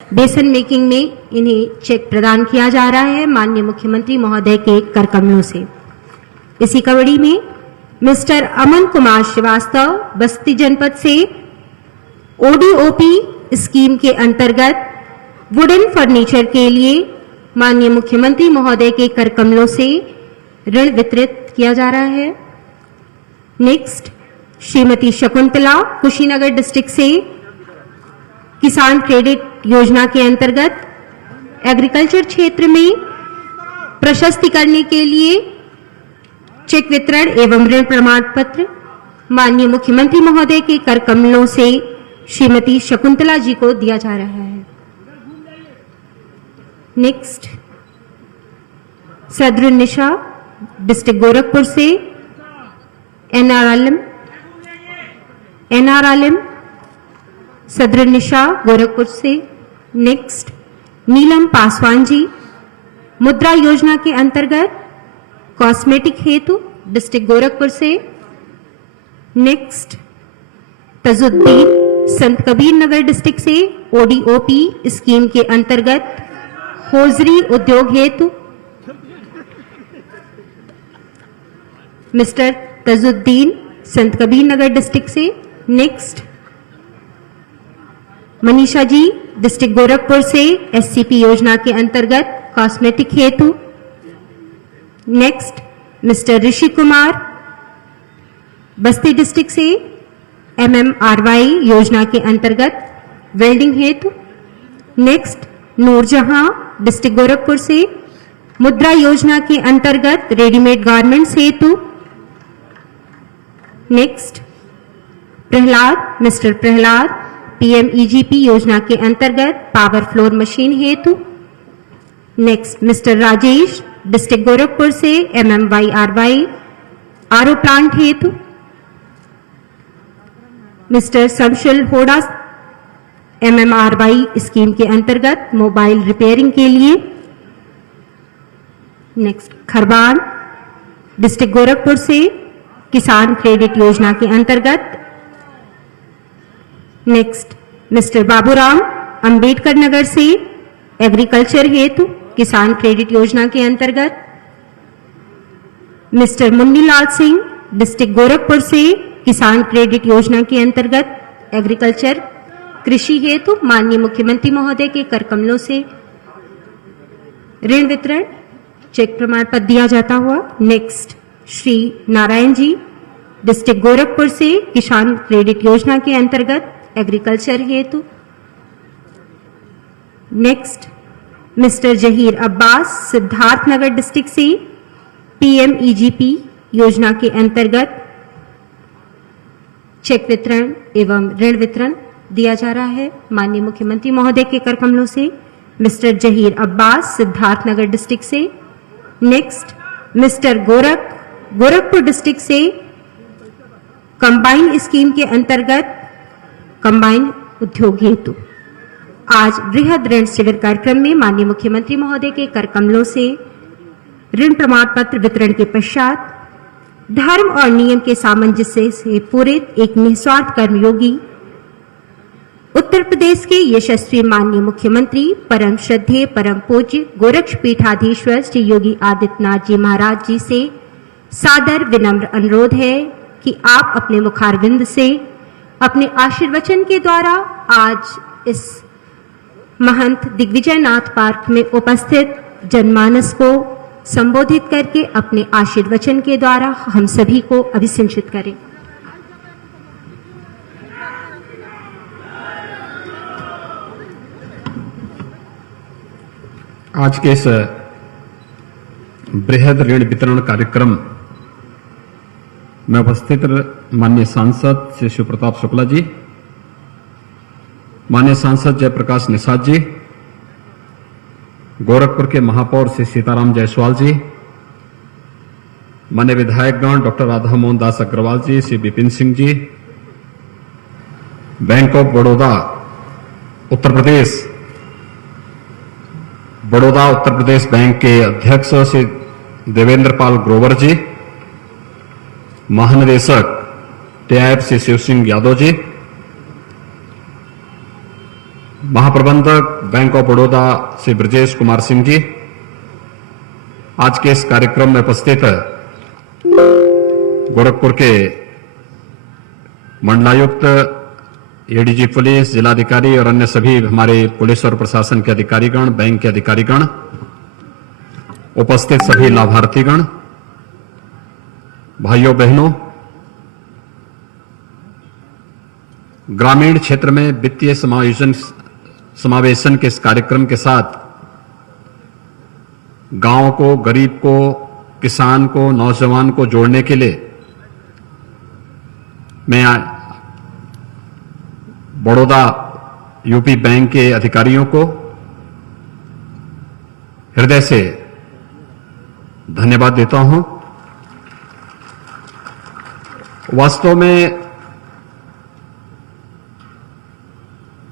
बेसन मेकिंग में इन्हें चेक प्रदान किया जा रहा है माननीय मुख्यमंत्री महोदय के कर कमलों से। इसी कड़ी में मिस्टर अमन कुमार श्रीवास्तव बस्ती जनपद से ओडीओपी स्कीम के अंतर्गत वुडन फर्नीचर के लिए माननीय मुख्यमंत्री महोदय के कर कमलों से ऋण वितरित किया जा रहा है। नेक्स्ट, श्रीमती शकुंतला कुशीनगर डिस्ट्रिक्ट से किसान क्रेडिट योजना के अंतर्गत एग्रीकल्चर क्षेत्र में प्रशस्ति करने के लिए चेक वितरण एवं ऋण प्रमाण पत्र माननीय मुख्यमंत्री महोदय के कर कमलों से श्रीमती शकुंतला जी को दिया जा रहा है। नेक्स्ट, सदरुन निशा डिस्ट्रिक्ट गोरखपुर से एनआरएलएम सदरुन निशा गोरखपुर से। नेक्स्ट, नीलम पासवान जी मुद्रा योजना के अंतर्गत कॉस्मेटिक हेतु डिस्ट्रिक्ट गोरखपुर से। नेक्स्ट, तजुद्दीन संत कबीर नगर डिस्ट्रिक्ट से ओडीओपी स्कीम के अंतर्गत होजरी उद्योग हेतु मिस्टर तजुद्दीन संत कबीर नगर डिस्ट्रिक्ट से। नेक्स्ट, मनीषा जी डिस्ट्रिक्ट गोरखपुर से एससीपी योजना के अंतर्गत कॉस्मेटिक हेतु। नेक्स्ट, मिस्टर ऋषि कुमार बस्ती डिस्ट्रिक्ट से एमएमआरवाई योजना के अंतर्गत वेल्डिंग हेतु। नेक्स्ट, नूरजहां डिस्ट्रिक्ट गोरखपुर से मुद्रा योजना के अंतर्गत रेडीमेड गारमेंट्स हेतु। Next, Prahlad mister Prahlad PMEGP योजना के अंतर्गत पावर फ्लोर मशीन हेतु। Next, mister Rajesh district Gorakhpur से एमएमवाईआरवाई आरओ प्लांट हेतु। मिस्टर शमशुल होड़ा एमएमआरवाई स्कीम के अंतर्गत मोबाइल रिपेयरिंग के लिए। नेक्स्ट, खरबान डिस्ट्रिक्ट गोरखपुर से किसान क्रेडिट योजना के अंतर्गत। नेक्स्ट, मिस्टर बाबूराम अंबेडकर नगर से एग्रीकल्चर हेतु किसान क्रेडिट योजना के अंतर्गत। मिस्टर मुन्नीलाल सिंह डिस्ट्रिक्ट गोरखपुर से किसान क्रेडिट योजना के अंतर्गत एग्रीकल्चर कृषि हेतु माननीय मुख्यमंत्री महोदय के कर कमलों से ऋण वितरण चेक प्रमाण पत्र दिया जाता हुआ। नेक्स्ट, श्री नारायण जी डिस्ट्रिक्ट गोरखपुर से किसान क्रेडिट योजना के अंतर्गत एग्रीकल्चर हेतु। Next, mister Zaheer Abbas Siddharthnagar district से पीएमईजीपी योजना के अंतर्गत चेक वितरण एवं ऋण वितरण दिया जा रहा है माननीय मुख्यमंत्री महोदय के कर कमलों से मिस्टर जहीर अब्बास सिद्धार्थनगर डिस्ट्रिक्ट से। नेक्स्ट, मिस्टर गोरखपुर डिस्ट्रिक्ट से कंबाइन स्कीम के अंतर्गत कंबाइन उद्योग हेतु आज बृहद ऋण शिविर कार्यक्रम में माननीय मुख्यमंत्री महोदय के कर कमलों से ऋण प्रमाण पत्र वितरण के पश्चात धर्म और नियम के सामंजस्य से पूरित एक निस्वार्थ कर्मयोगी उत्तर प्रदेश के यशस्वी माननीय मुख्यमंत्री परम श्रद्धेय परम पूज्य गोरक्ष पीठाधीश्वर श्री योगी आदित्यनाथ जी महाराज जी से सादर विनम्र अनुरोध है कि आप अपने मुखारविंद से अपने आशीर्वचन के द्वारा आज इस महंत दिग्विजयनाथ पार्क में उपस्थित जनमानस को संबोधित करके अपने आशीर्वचन के द्वारा हम सभी को अभिसिंचित करें। आज के इस बृहद ऋण वितरण कार्यक्रम में उपस्थित माननीय सांसद श्री शिव प्रताप शुक्ला जी, माननीय सांसद जयप्रकाश निषाद जी, गोरखपुर के महापौर श्री सीताराम जायसवाल जी, माननीय विधायकगण doctor Radha Mohan Das Agarwal ji, Shri Vipin Singh ji, bank of Baroda Uttar Pradesh bank के अध्यक्ष श्री देवेंद्र पाल ग्रोवर जी, महानिदेशक टीआईएफ श्री शिव सिंह यादव जी, महाप्रबंधक बैंक ऑफ बड़ौदा श्री ब्रजेश कुमार सिंह जी, आज के इस कार्यक्रम में उपस्थित गोरखपुर के मंडलायुक्त, एडीजी पुलिस, जिलाधिकारी और अन्य सभी हमारे पुलिस और प्रशासन के अधिकारीगण, बैंक के अधिकारीगण, उपस्थित सभी लाभार्थीगण, भाइयों बहनों, ग्रामीण क्षेत्र में वित्तीय समावेशन के इस कार्यक्रम के साथ गांव को, गरीब को, किसान को, नौजवान को जोड़ने के लिए मैं बड़ौदा यूपी बैंक के अधिकारियों को हृदय से धन्यवाद देता हूं। वास्तव में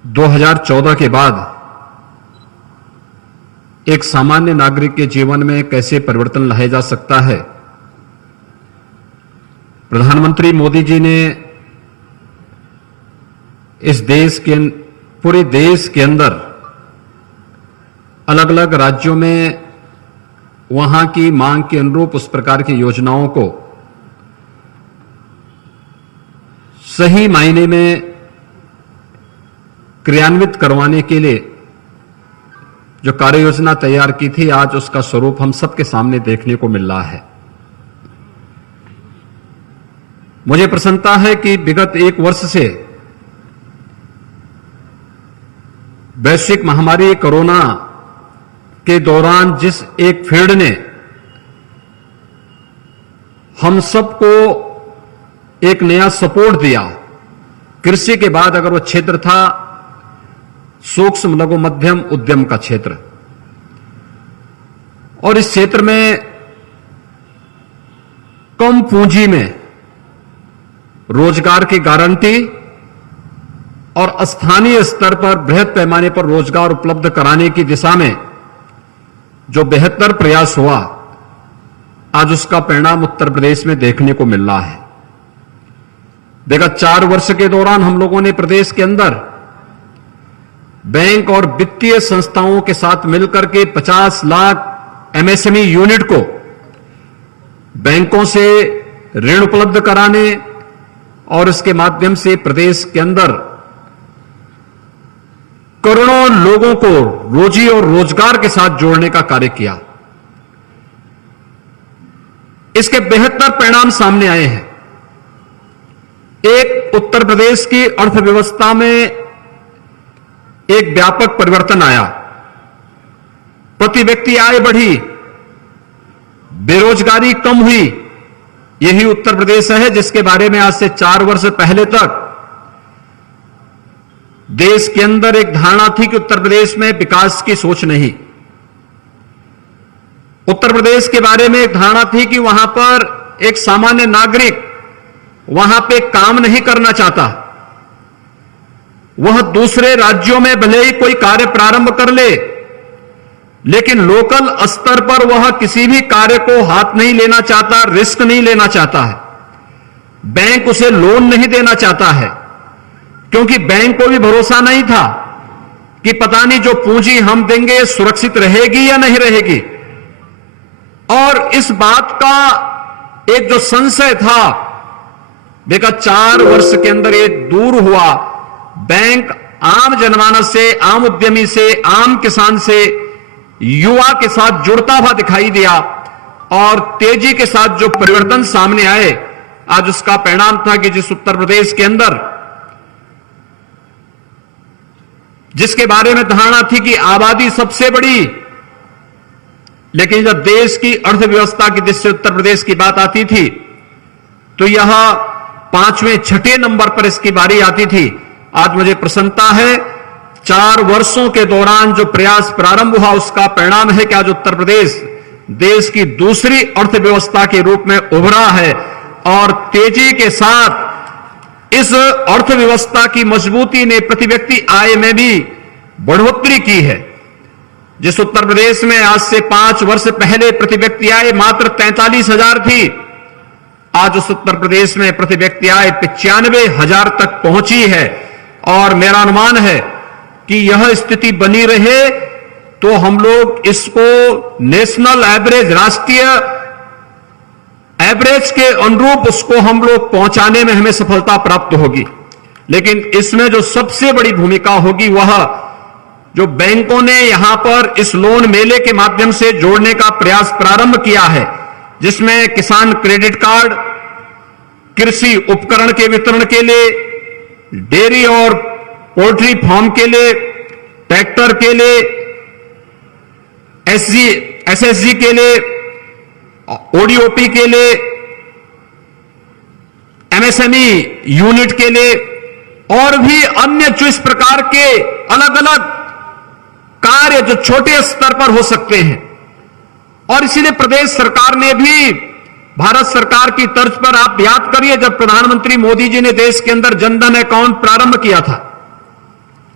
2014 के बाद एक सामान्य नागरिक के जीवन में कैसे परिवर्तन लाया जा सकता है, प्रधानमंत्री मोदी जी ने इस देश के, पूरे देश के अंदर अलग अलग राज्यों में वहां की मांग के अनुरूप उस प्रकार की योजनाओं को सही मायने में क्रियान्वित करवाने के लिए जो कार्य योजना तैयार की थी, आज उसका स्वरूप हम सबके सामने देखने को मिल रहा है। मुझे प्रसन्नता है कि विगत एक वर्ष से वैश्विक महामारी कोरोना के दौरान जिस एक फील्ड ने हम सबको एक नया सपोर्ट दिया, कृषि के बाद अगर वो क्षेत्र था सूक्ष्म लघु मध्यम उद्यम का क्षेत्र, और इस क्षेत्र में कम पूंजी में रोजगार की गारंटी और स्थानीय स्तर पर बृहद पैमाने पर रोजगार उपलब्ध कराने की दिशा में जो बेहतर प्रयास हुआ, आज उसका परिणाम उत्तर प्रदेश में देखने को मिल रहा है। विगत 4 वर्ष के दौरान हम लोगों ने प्रदेश के अंदर बैंक और वित्तीय संस्थाओं के साथ मिलकर के 50 लाख एमएसएमई यूनिट को बैंकों से ऋण उपलब्ध कराने और इसके माध्यम से प्रदेश के अंदर करोड़ों लोगों को रोजी और रोजगार के साथ जोड़ने का कार्य किया। इसके बेहतर परिणाम सामने आए हैं। एक, उत्तर प्रदेश की अर्थव्यवस्था में एक व्यापक परिवर्तन आया, प्रति व्यक्ति आय बढ़ी, बेरोजगारी कम हुई। यही उत्तर प्रदेश है जिसके बारे में आज से 4 वर्ष पहले तक देश के अंदर एक धारणा थी कि उत्तर प्रदेश में विकास की सोच नहीं। उत्तर प्रदेश के बारे में एक धारणा थी कि वहां पर एक सामान्य नागरिक वहां पे काम नहीं करना चाहता, वह दूसरे राज्यों में भले ही कोई कार्य प्रारंभ कर ले, लेकिन लोकल स्तर पर वह किसी भी कार्य को हाथ नहीं लेना चाहता, रिस्क नहीं लेना चाहता है। बैंक उसे लोन नहीं देना चाहता है, क्योंकि बैंक को भी भरोसा नहीं था कि पता नहीं जो पूंजी हम देंगे सुरक्षित रहेगी या नहीं रहेगी। और इस बात का एक जो संशय था, विगत 4 वर्ष के अंदर ये दूर हुआ। बैंक आम जनमानस से, आम उद्यमी से, आम किसान से, युवा के साथ जुड़ता हुआ दिखाई दिया और तेजी के साथ जो परिवर्तन सामने आए, आज उसका परिणाम था कि जिस उत्तर प्रदेश के अंदर, जिसके बारे में धारणा थी कि आबादी सबसे बड़ी, लेकिन जब देश की अर्थव्यवस्था की दृष्टि से उत्तर प्रदेश की बात आती थी तो यह 5वें 6ठे नंबर पर इसकी बारी आती थी। आज मुझे प्रसन्नता है 4 वर्षों के दौरान जो प्रयास प्रारंभ हुआ उसका परिणाम है कि आज उत्तर प्रदेश देश की दूसरी अर्थव्यवस्था के रूप में उभरा है और तेजी के साथ इस अर्थव्यवस्था की मजबूती ने प्रति व्यक्ति आय में भी बढ़ोतरी की है। जिस उत्तर प्रदेश में आज से 5 वर्ष पहले प्रति व्यक्ति आय मात्र 43,000 थी, आज उस उत्तर प्रदेश में प्रति व्यक्ति आय 95,000 तक पहुंची है। और मेरा अनुमान है कि यह स्थिति बनी रहे तो हम लोग इसको नेशनल एवरेज, राष्ट्रीय एवरेज के अनुरूप उसको हम लोग पहुंचाने में हमें सफलता प्राप्त होगी। लेकिन इसमें जो सबसे बड़ी भूमिका होगी वह जो बैंकों ने यहां पर इस लोन मेले के माध्यम से जोड़ने का प्रयास प्रारंभ किया है, जिसमें किसान क्रेडिट कार्ड, कृषि उपकरण के वितरण के लिए, डेयरी और पोल्ट्री फार्म के लिए, ट्रैक्टर के लिए, एसएसजी के लिए, ओडीओपी के लिए, एमएसएमई यूनिट के लिए और भी अन्य जो इस प्रकार के अलग अलग कार्य जो छोटे स्तर पर हो सकते हैं। और इसीलिए प्रदेश सरकार ने भी भारत सरकार की तर्ज पर, आप याद करिए जब प्रधानमंत्री मोदी जी ने देश के अंदर जनधन अकाउंट प्रारंभ किया था,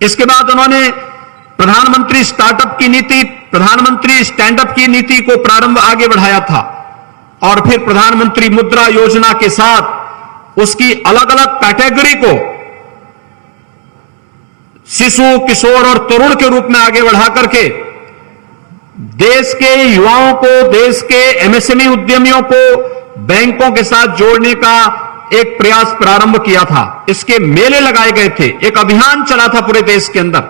इसके बाद उन्होंने प्रधानमंत्री स्टार्टअप की नीति, प्रधानमंत्री स्टैंडअप की नीति को प्रारंभ आगे बढ़ाया था और फिर प्रधानमंत्री मुद्रा योजना के साथ उसकी अलग अलग कैटेगरी को शिशु, किशोर और तरुण के रूप में आगे बढ़ा करके देश के युवाओं को, देश के एमएसएमई उद्यमियों को बैंकों के साथ जोड़ने का एक प्रयास प्रारंभ किया था। इसके मेले लगाए गए थे, एक अभियान चला था पूरे देश के अंदर।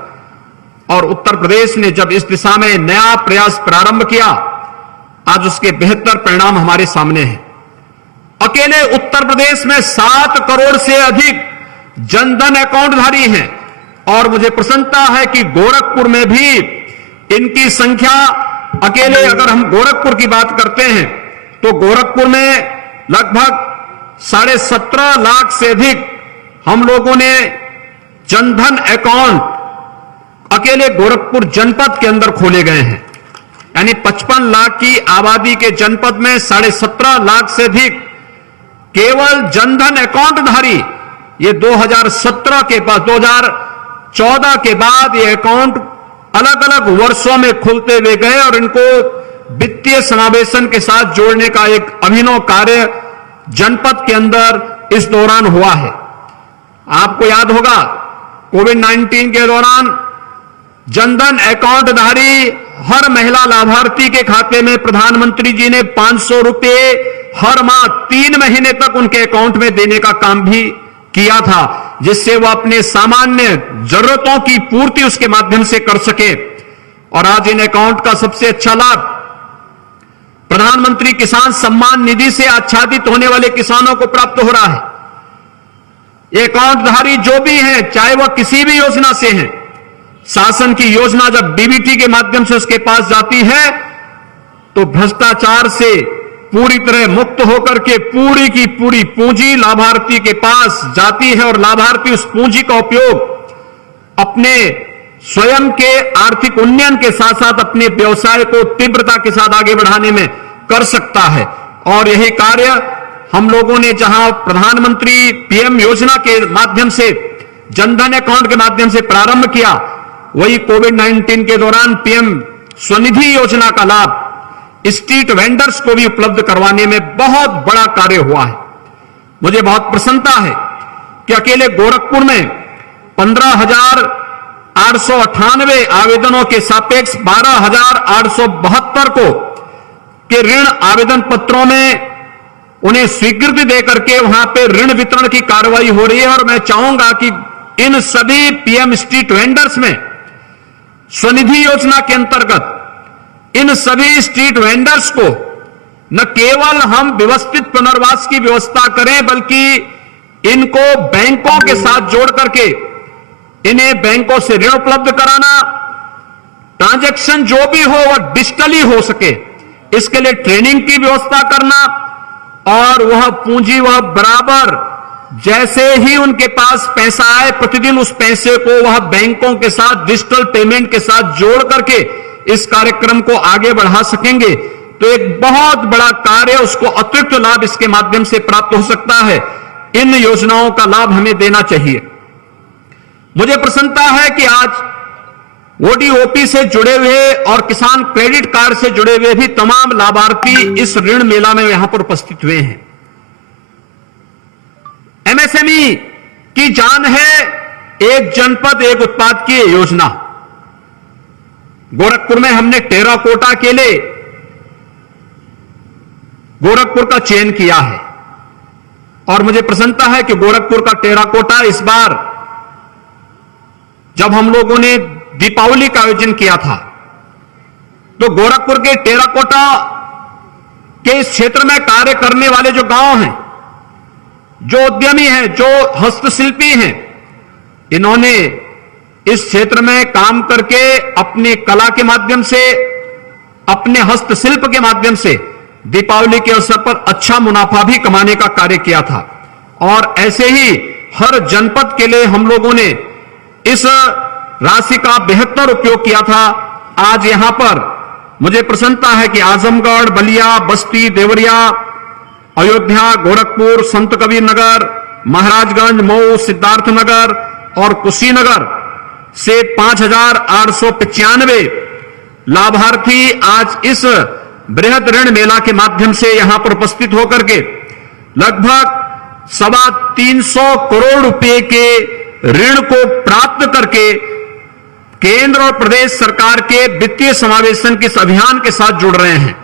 और उत्तर प्रदेश ने जब इस दिशा में नया प्रयास प्रारंभ किया, आज उसके बेहतर परिणाम हमारे सामने हैं। अकेले उत्तर प्रदेश में 7 करोड़ से अधिक जनधन अकाउंट धारी हैं और मुझे प्रसन्नता है कि गोरखपुर में भी इनकी संख्या, अकेले अगर हम गोरखपुर की बात करते हैं तो गोरखपुर में लगभग 17.5 लाख से अधिक हम लोगों ने जनधन अकाउंट अकेले गोरखपुर जनपद के अंदर खोले गए हैं। यानी 55 लाख की आबादी के जनपद में 17.5 लाख से अधिक केवल जनधन अकाउंट धारी, ये 2017 के बाद 2014 के बाद ये अकाउंट अलग अलग वर्षों में खुलते हुए गए और इनको वित्तीय समावेशन के साथ जोड़ने का एक अभिनव कार्य जनपद के अंदर इस दौरान हुआ है। आपको याद होगा कोविड-19 के दौरान जनधन अकाउंट धारी हर महिला लाभार्थी के खाते में प्रधानमंत्री जी ने 500 रुपए हर माह 3 महीने तक उनके अकाउंट में देने का काम भी किया था, जिससे वो अपने सामान्य जरूरतों की पूर्ति उसके माध्यम से कर सके। और आज इन अकाउंट का सबसे अच्छा लाभ प्रधानमंत्री किसान सम्मान निधि से आच्छादित होने वाले किसानों को प्राप्त हो रहा है। ये अकाउंट धारी जो भी हैं, चाहे वह किसी भी योजना से हैं, शासन की योजना जब डीबीटी के माध्यम से उसके पास जाती है तो भ्रष्टाचार से पूरी तरह मुक्त होकर के पूरी की पूरी पूंजी लाभार्थी के पास जाती है और लाभार्थी उस पूंजी का उपयोग अपने स्वयं के आर्थिक उन्नयन के साथ साथ अपने व्यवसाय को तीव्रता के साथ आगे बढ़ाने में कर सकता है। और यही कार्य हम लोगों ने जहां प्रधानमंत्री पीएम योजना के माध्यम से, जनधन अकाउंट के माध्यम से प्रारंभ किया, वही कोविड-19 के दौरान पीएम स्वनिधि योजना का लाभ स्ट्रीट वेंडर्स को भी उपलब्ध करवाने में बहुत बड़ा कार्य हुआ है। मुझे बहुत प्रसन्नता है कि अकेले गोरखपुर में 15,898 आवेदनों के सापेक्ष 12,872 को के ऋण आवेदन पत्रों में उन्हें स्वीकृति देकर के वहां पे ऋण वितरण की कार्रवाई हो रही है। और मैं चाहूंगा कि इन सभी पीएम स्ट्रीट वेंडर्स में स्वनिधि योजना के अंतर्गत इन सभी स्ट्रीट वेंडर्स को न केवल हम व्यवस्थित पुनर्वास की व्यवस्था करें, बल्कि इनको बैंकों के साथ जोड़ करके इन्हें बैंकों से ऋण उपलब्ध कराना, ट्रांजैक्शन जो भी हो वह डिजिटली हो सके, इसके लिए ट्रेनिंग की व्यवस्था करना और वह पूंजी वह बराबर जैसे ही उनके पास पैसा आए प्रतिदिन उस पैसे को वह बैंकों के साथ डिजिटल पेमेंट के साथ जोड़ करके इस कार्यक्रम को आगे बढ़ा सकेंगे तो एक बहुत बड़ा कार्य, उसको अतिरिक्त लाभ इसके माध्यम से प्राप्त हो सकता है। इन योजनाओं का लाभ हमें देना चाहिए। मुझे प्रसन्नता है कि आज ओडीओपी से जुड़े हुए और किसान क्रेडिट कार्ड से जुड़े हुए भी तमाम लाभार्थी इस ऋण मेला में यहां पर उपस्थित हुए हैं। एमएसएमई की जान है एक जनपद एक उत्पाद की योजना, गोरखपुर में हमने टेराकोटा के लिए गोरखपुर का चयन किया है और मुझे प्रसन्नता है कि गोरखपुर का टेराकोटा इस बार जब हम लोगों ने दीपावली का आयोजन किया था तो गोरखपुर के टेराकोटा के इस क्षेत्र में कार्य करने वाले जो गांव हैं, जो उद्यमी हैं, जो हस्तशिल्पी हैं, इन्होंने इस क्षेत्र में काम करके अपनी कला के माध्यम से, अपने हस्तशिल्प के माध्यम से दीपावली के अवसर पर अच्छा मुनाफा भी कमाने का कार्य किया था। और ऐसे ही हर जनपद के लिए हम लोगों ने इस राशि का बेहतर उपयोग किया था। आज यहां पर मुझे प्रसन्नता है कि आजमगढ़, बलिया, बस्ती, देवरिया, अयोध्या, गोरखपुर, संत कबीर नगर, महाराजगंज, मऊ, सिद्धार्थनगर और कुशीनगर से 5,895 लाभार्थी आज इस बृहद ऋण मेला के माध्यम से यहां पर उपस्थित होकर के लगभग 325 करोड़ रुपए के ऋण को प्राप्त करके केंद्र और प्रदेश सरकार के वित्तीय समावेशन के इस अभियान के साथ जुड़ रहे हैं।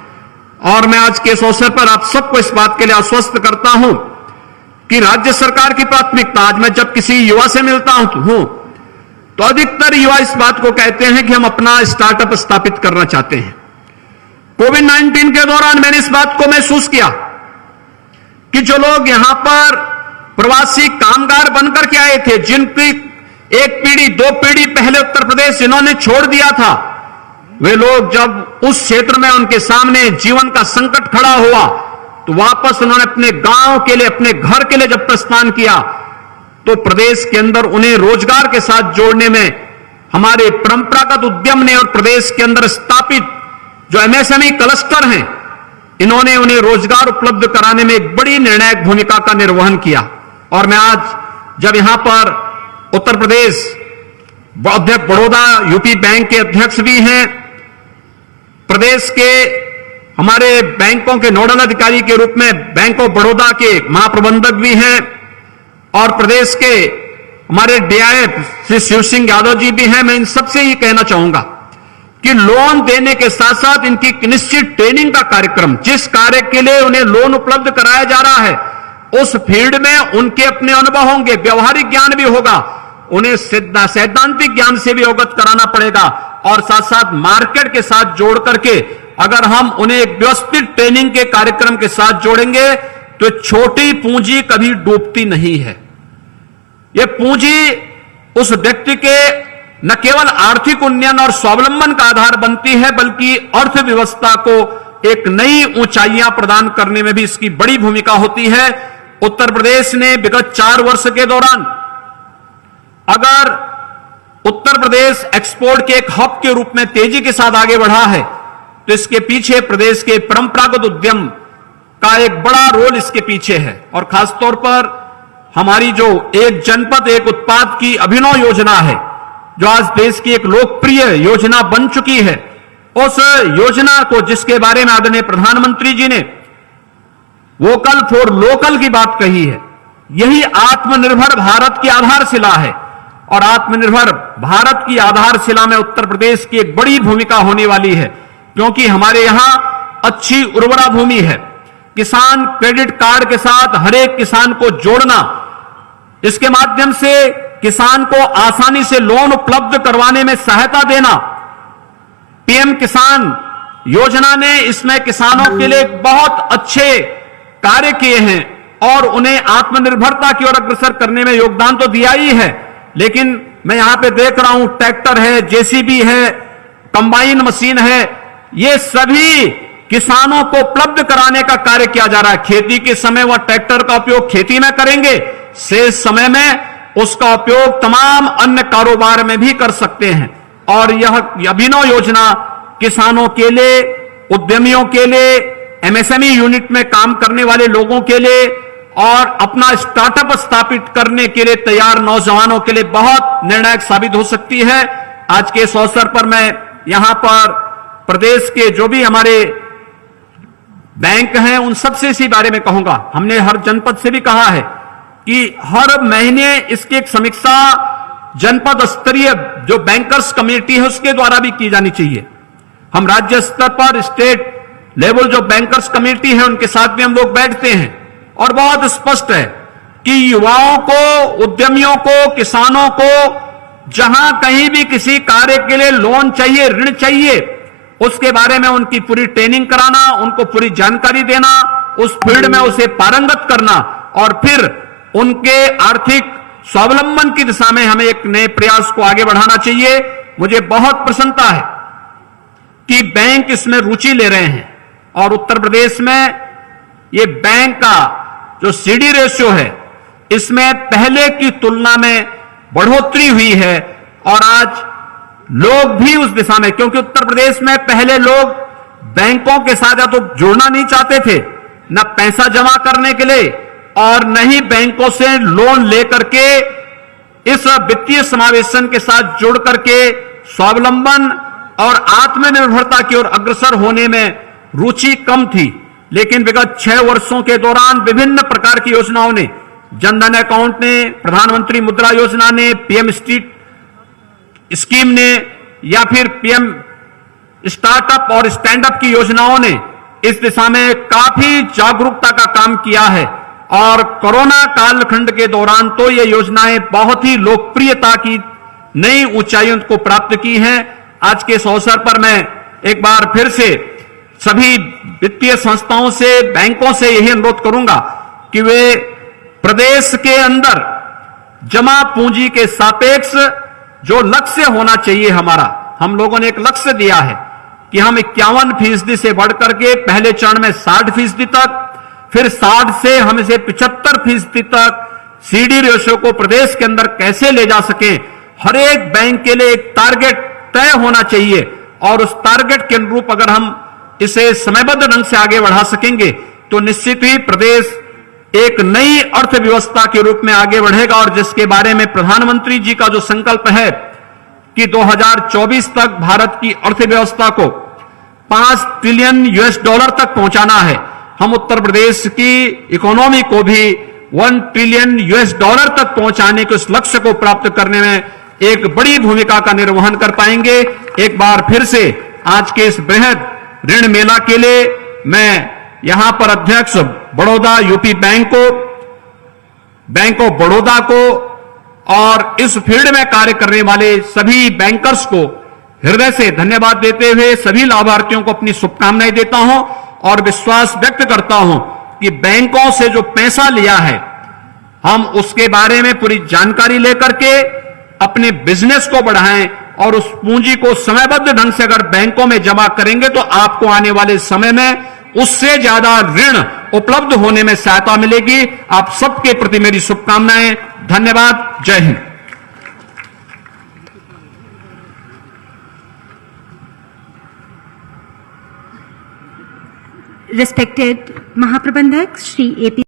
और मैं आज के इस अवसर पर आप सबको इस बात के लिए आश्वस्त करता हूं कि राज्य सरकार की प्राथमिकता, आज मैं जब किसी युवा से मिलता हूं तो अधिकतर युवा इस बात को कहते हैं कि हम अपना स्टार्टअप स्थापित करना चाहते हैं। कोविड-19 के दौरान मैंने इस बात को महसूस किया कि जो लोग यहां पर प्रवासी कामगार बनकर के आए थे, जिनकी एक पीढ़ी, 2 पीढ़ी पहले उत्तर प्रदेश जिन्होंने छोड़ दिया था, वे लोग जब उस क्षेत्र में उनके सामने जीवन का संकट खड़ा हुआ तो वापस उन्होंने अपने गांव के लिए, अपने घर के लिए जब प्रस्थान किया तो प्रदेश के अंदर उन्हें रोजगार के साथ जोड़ने में हमारे परंपरागत उद्यम ने और प्रदेश के अंदर स्थापित जो एमएसएमई क्लस्टर हैं, इन्होंने उन्हें रोजगार उपलब्ध कराने में एक बड़ी निर्णायक भूमिका का निर्वहन किया। और मैं आज जब यहां पर उत्तर प्रदेश बड़ौदा यूपी बैंक के अध्यक्ष भी हैं, प्रदेश के हमारे बैंकों के नोडल अधिकारी के रूप में बैंक ऑफ बड़ौदा के महाप्रबंधक भी हैं और प्रदेश के हमारे डीआईएफ श्री शिव सिंह यादव जी भी हैं, मैं इन सबसे ये कहना चाहूंगा कि लोन देने के साथ साथ इनकी निश्चित ट्रेनिंग का कार्यक्रम, जिस कार्य के लिए उन्हें लोन उपलब्ध कराया जा रहा है उस फील्ड में उनके अपने अनुभव होंगे, व्यवहारिक ज्ञान भी होगा, उन्हें सैद्धांतिक ज्ञान से भी अवगत कराना पड़ेगा और साथ साथ मार्केट के साथ जोड़ करके अगर हम उन्हें एक व्यवस्थित ट्रेनिंग के कार्यक्रम के साथ जोड़ेंगे तो छोटी पूंजी कभी डूबती नहीं है। यह पूंजी उस व्यक्ति के न केवल आर्थिक उन्नयन और स्वावलंबन का आधार बनती है बल्कि अर्थव्यवस्था को एक नई ऊंचाइयां प्रदान करने में भी इसकी बड़ी भूमिका होती है। उत्तर प्रदेश ने विगत 4 वर्ष के दौरान अगर उत्तर प्रदेश एक्सपोर्ट के एक हब के रूप में तेजी के साथ आगे बढ़ा है तो इसके पीछे प्रदेश के परंपरागत उद्यम का एक बड़ा रोल इसके पीछे है। और खासतौर पर हमारी जो एक जनपद एक उत्पाद की अभिनव योजना है, जो आज देश की एक लोकप्रिय योजना बन चुकी है, उस योजना को जिसके बारे में आदरणीय प्रधानमंत्री जी ने वोकल फॉर लोकल की बात कही है, यही आत्मनिर्भर भारत की आधारशिला है। और आत्मनिर्भर भारत की आधारशिला में उत्तर प्रदेश की एक बड़ी भूमिका होने वाली है, क्योंकि हमारे यहां अच्छी उर्वरा भूमि है। किसान क्रेडिट कार्ड के साथ हर एक किसान को जोड़ना, इसके माध्यम से किसान को आसानी से लोन उपलब्ध करवाने में सहायता देना, पीएम किसान योजना ने इसमें किसानों के लिए बहुत अच्छे कार्य किए हैं और उन्हें आत्मनिर्भरता की ओर अग्रसर करने में योगदान तो दिया ही है। लेकिन मैं यहां पे देख रहा हूं ट्रैक्टर है, जेसीबी है, कंबाइन मशीन है, ये सभी किसानों को उपलब्ध कराने का कार्य किया जा रहा है। खेती के समय वह ट्रैक्टर का उपयोग खेती में करेंगे, शेष समय में उसका उपयोग तमाम अन्य कारोबार में भी कर सकते हैं। और यह अभिनव योजना किसानों के लिए, उद्यमियों के लिए, एमएसएमई यूनिट में काम करने वाले लोगों के लिए और अपना स्टार्टअप स्थापित करने के लिए तैयार नौजवानों के लिए बहुत निर्णायक साबित हो सकती है। आज के इस अवसर पर मैं यहां पर प्रदेश के जो भी हमारे बैंक हैं उन सबसे इसी बारे में कहूंगा। हमने हर जनपद से भी कहा है कि हर महीने इसकी एक समीक्षा जनपद स्तरीय जो बैंकर्स कमेटी है उसके द्वारा भी की जानी चाहिए। हम राज्य स्तर पर स्टेट लेवल जो बैंकर्स कमेटी है उनके साथ भी हम लोग बैठते हैं और बहुत स्पष्ट है कि युवाओं को, उद्यमियों को, किसानों को जहां कहीं भी किसी कार्य के लिए लोन चाहिए, ऋण चाहिए, उसके बारे में उनकी पूरी ट्रेनिंग कराना, उनको पूरी जानकारी देना, उस फील्ड में उसे पारंगत करना और फिर उनके आर्थिक स्वावलंबन की दिशा में हमें एक नए प्रयास को आगे बढ़ाना चाहिए। मुझे बहुत प्रसन्नता है कि बैंक इसमें रुचि ले रहे हैं और उत्तर प्रदेश में ये बैंक का जो सीडी रेशियो है इसमें पहले की तुलना में बढ़ोतरी हुई है और आज लोग भी उस दिशा में, क्योंकि उत्तर प्रदेश में पहले लोग बैंकों के साथ या तो जुड़ना नहीं चाहते थे, न पैसा जमा करने के लिए और न ही बैंकों से लोन लेकर के इस वित्तीय समावेशन के साथ जुड़ करके स्वावलंबन और आत्मनिर्भरता की ओर अग्रसर होने में रुचि कम थी। लेकिन विगत 6 वर्षों के दौरान विभिन्न प्रकार की योजनाओं ने, जनधन अकाउंट ने, प्रधानमंत्री मुद्रा योजना ने, पीएम स्ट्रीट स्कीम ने या फिर पीएम स्टार्टअप और स्टैंड अप की योजनाओं ने इस दिशा में काफी जागरूकता का काम किया है और कोरोना कालखंड के दौरान तो ये योजनाएं बहुत ही लोकप्रियता की नई ऊंचाइयों को प्राप्त की हैं। आज के इस अवसर पर मैं एक बार फिर से सभी वित्तीय संस्थाओं से, बैंकों से यही अनुरोध करूंगा कि वे प्रदेश के अंदर जमा पूंजी के सापेक्ष जो लक्ष्य होना चाहिए हमारा, हम लोगों ने एक लक्ष्य दिया है कि हम 51% से बढ़कर के पहले चरण में 60% तक, फिर 60 से हम इसे 75% तक सीडी रेशियो को प्रदेश के अंदर कैसे ले जा सके। हर एक बैंक के लिए एक टारगेट तय होना चाहिए और उस टारगेट के अनुरूप अगर हम इसे समयबद्ध ढंग से आगे बढ़ा सकेंगे तो निश्चित ही प्रदेश एक नई अर्थव्यवस्था के रूप में आगे बढ़ेगा और जिसके बारे में प्रधानमंत्री जी का जो संकल्प है कि 2024 तक भारत की अर्थव्यवस्था को $5 ट्रिलियन तक पहुंचाना है, हम उत्तर प्रदेश की इकोनॉमी को भी $1 ट्रिलियन तक पहुंचाने के उस लक्ष्य को प्राप्त करने में एक बड़ी भूमिका का निर्वहन कर पाएंगे। एक बार फिर से आज के इस बृहद ऋण मेला के लिए मैं यहां पर अध्यक्ष Baroda UP bank of Baroda को और इस फील्ड में कार्य करने वाले सभी बैंकर्स को हृदय से धन्यवाद देते हुए सभी लाभार्थियों को अपनी शुभकामनाएं देता हूं और विश्वास व्यक्त करता हूं कि बैंकों से जो पैसा लिया है हम उसके बारे में पूरी जानकारी लेकर के अपने बिजनेस को बढ़ाएं और उस पूंजी को समयबद्ध ढंग से अगर बैंकों में जमा करेंगे तो आपको आने वाले समय में उससे ज्यादा ऋण उपलब्ध होने में सहायता मिलेगी। आप सबके प्रति मेरी शुभकामनाएं। धन्यवाद। जय Hind. Respected Mahaprabandhak Shri A.P.